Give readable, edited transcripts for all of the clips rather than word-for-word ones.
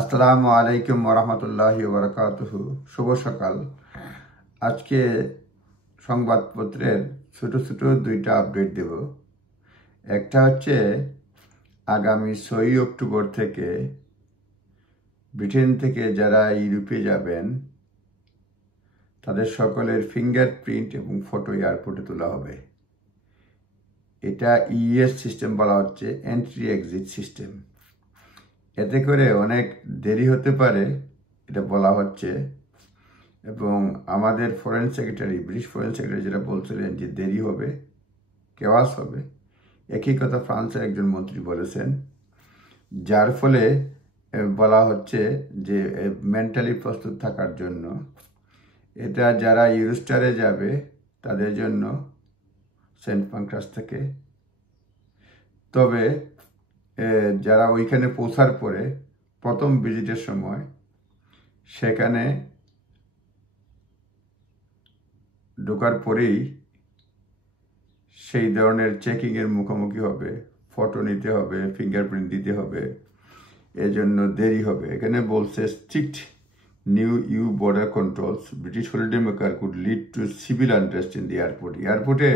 আসসালামু আলাইকুম ওরহমতুল্লাহি ওবরাকাতুহু। শুভ সকাল। আজকে সংবাদপত্রের ছোট ছোট দুইটা আপডেট দেব। একটা হচ্ছে আগামী 6 অক্টোবর থেকে ব্রিটেন থেকে যারা ইউরোপে যাবেন তাদের সকলের ফিঙ্গারপ্রিন্ট এবং ফটো এয়ারপোর্টে তোলা হবে। এটা ইএস সিস্টেম বলা হচ্ছে, এন্ট্রি এক্সিট সিস্টেম। এতে করে অনেক দেরি হতে পারে এটা বলা হচ্ছে, এবং আমাদের foreign secretary, British foreign secretary যেটা বলছিলেন যে দেরি হবে, কেওয়াস হবে। একই কথা ফ্রান্সের একজন মন্ত্রী বলেছেন, যার ফলে বলা হচ্ছে যে মেন্টালি প্রস্তুত থাকার জন্য। এটা যারা ইউরোস্টারে যাবে তাদের জন্য সেন্ট পানক্রাস থেকে, তবে যারা ওইখানে পৌঁছার পরে প্রথম ভিজিটের সময় সেখানে ঢোকার পরেই সেই ধরনের চেকিংয়ের মুখোমুখি হবে, ফটো নিতে হবে, ফিঙ্গারপ্রিন্ট দিতে হবে, এজন্য দেরি হবে। এখানে বলছে strict new EU border controls British holiday maker could lead to civil unrest in the airport. এয়ারপোর্টে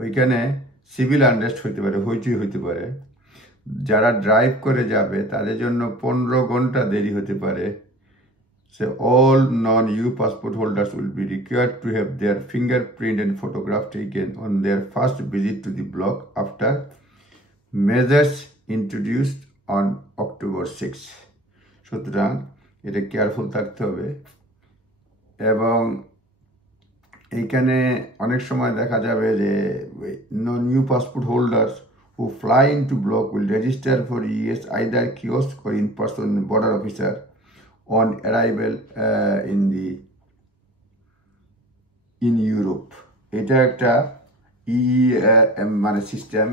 ওইখানে সিভিল আনরেস্ট হইতে পারে, হইচই হইতে পারে। যারা ড্রাইভ করে যাবে তাদের জন্য 15 ঘন্টা দেরি হতে পারে। So all non-EU passport holders will be required to have their fingerprint and photograph taken on their first visit to the block after measures introduced on October 6. সুতরাং এটা কেয়ারফুল থাকতে হবে। এবং এইখানে অনেক সময় দেখা যাবে যে non-EU passport holders who fly into block will register for ES either kiosk or in-person border officer on arrival in Europe. এটা একটা মানে system,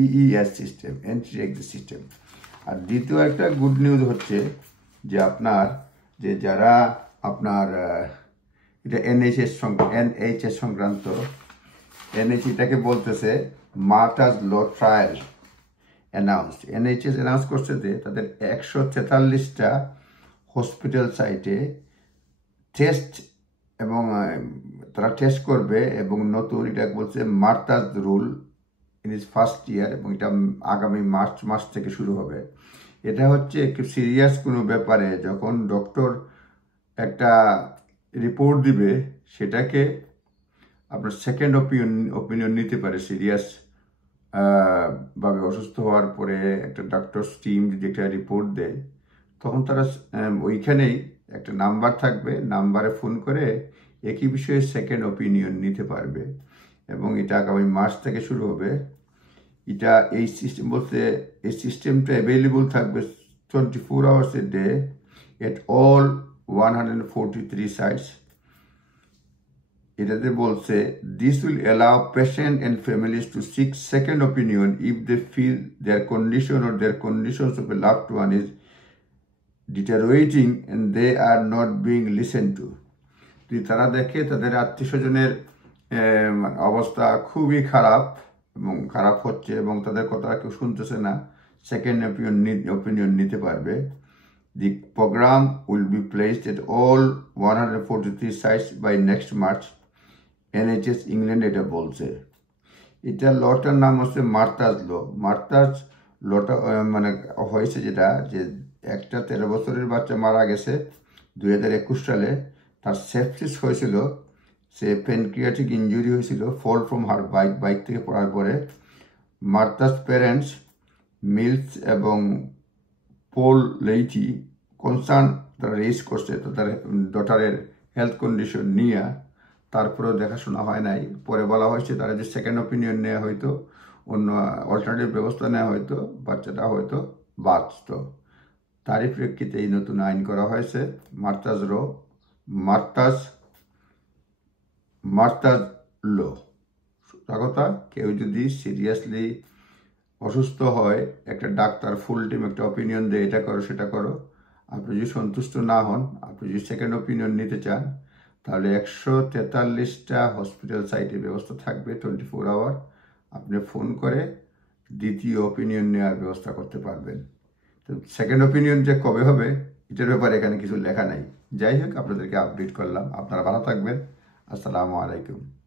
EES system, entry exit system. আর দ্বিতীয় একটা গুড নিউজ হচ্ছে যে যারা আপনার এটা এনএইচএস সংক্রান্ত, এটাকে বলতেছে মার্টাস ল ট্রায়াল অ্যানাউন্সড। এনএইচএস অ্যানাউন্স করছে যে তাদের 143টা হসপিটাল সাইটে টেস্ট এবং তারা টেস্ট করবে, এবং নতুন এটা বলছে মার্টাস rule in is first year, এবং এটা আগামী মার্চ মাস থেকে শুরু হবে। এটা হচ্ছে একটু সিরিয়াস কোনো ব্যাপারে যখন ডক্টর একটা রিপোর্ট দিবে সেটাকে আপনার সেকেন্ড ওপিনিয়ন নিতে পারে। সিরিয়াস ভাবে অসুস্থ হওয়ার পরে একটা ডক্টরস টিম যদি একটা রিপোর্ট দেয়, তখন তারা ওইখানেই একটা নাম্বার থাকবে, নাম্বারে ফোন করে একই বিষয়ে সেকেন্ড ওপিনিয়ন নিতে পারবে, এবং এটা আগামী মার্চ থেকে শুরু হবে। এটা এই সিস্টেম বলতে, এই সিস্টেমটা অ্যাভেলেবল থাকবে 24 hours a day at all 143 sites. এটাতে বলছে this will allow patient and families to seek second opinion if they feel their condition or their conditions of a loved one is deteriorating and they are not being listened to. যদি তারা দেখে তাদের আত্মীয় স্বজনের অবস্থা খুবই খারাপ এবং খারাপ হচ্ছে এবং তাদের কথা কেউ শুনতেছে না, সেকেন্ড ওপিনিয়ন নিতে পারবে। The program will be placed at all 143 sites by next March. NHS England এটা বলছে। এটা লটার নাম হচ্ছে মার্টাস ল। মার্টাস লটা মানে হয়েছে যেটা, যে একটা 13 বছরের বাচ্চা মারা গেছে 2021 সালে। তার সেপসিস হয়েছিল, সে প্যানক্রিয়াটিক ইনজুরি হয়েছিল, ফল ফ্রম হার বাইক থেকে পড়ার পরে। মার্টাস প্যারেন্টস মিলস এবং পোল লেইটি কনসার্ন তারা রেজ করছে তাদের ডটারের হেলথ কন্ডিশন নিয়ে, তারপরেও দেখাশোনা হয় নাই। পরে বলা হয়েছে তারা যে সেকেন্ড ওপিনিয়ন নেওয়া হয়তো, অন্য অল্টারনেটিভ ব্যবস্থা নেওয়া হয়তো, বাচ্চাটা হয়তো বাঁচত। তারই প্রেক্ষিতে এই নতুন আইন করা হয়েছে মার্টাস ল। কথা, কেউ যদি সিরিয়াসলি অসুস্থ হয়, একটা ডাক্তার ফুল টিম একটা ওপিনিয়ন দেয় এটা করো সেটা করো, আপনি যদি সন্তুষ্ট না হন, আপনি যদি সেকেন্ড ওপিনিয়ন নিতে চান, তাহলে 143টা হসপিটাল সাইটের ব্যবস্থা থাকবে 24 আওয়ার। আপনি ফোন করে দ্বিতীয় ওপিনিয়ন নেওয়ার ব্যবস্থা করতে পারবেন। তো সেকেন্ড ওপিনিয়ন যে কবে হবে এটার ব্যাপারে এখানে কিছু লেখা নাই। যাই হোক, আপনাদেরকে আপডেট করলাম। আপনারা ভালো থাকবেন। আসসালামু আলাইকুম।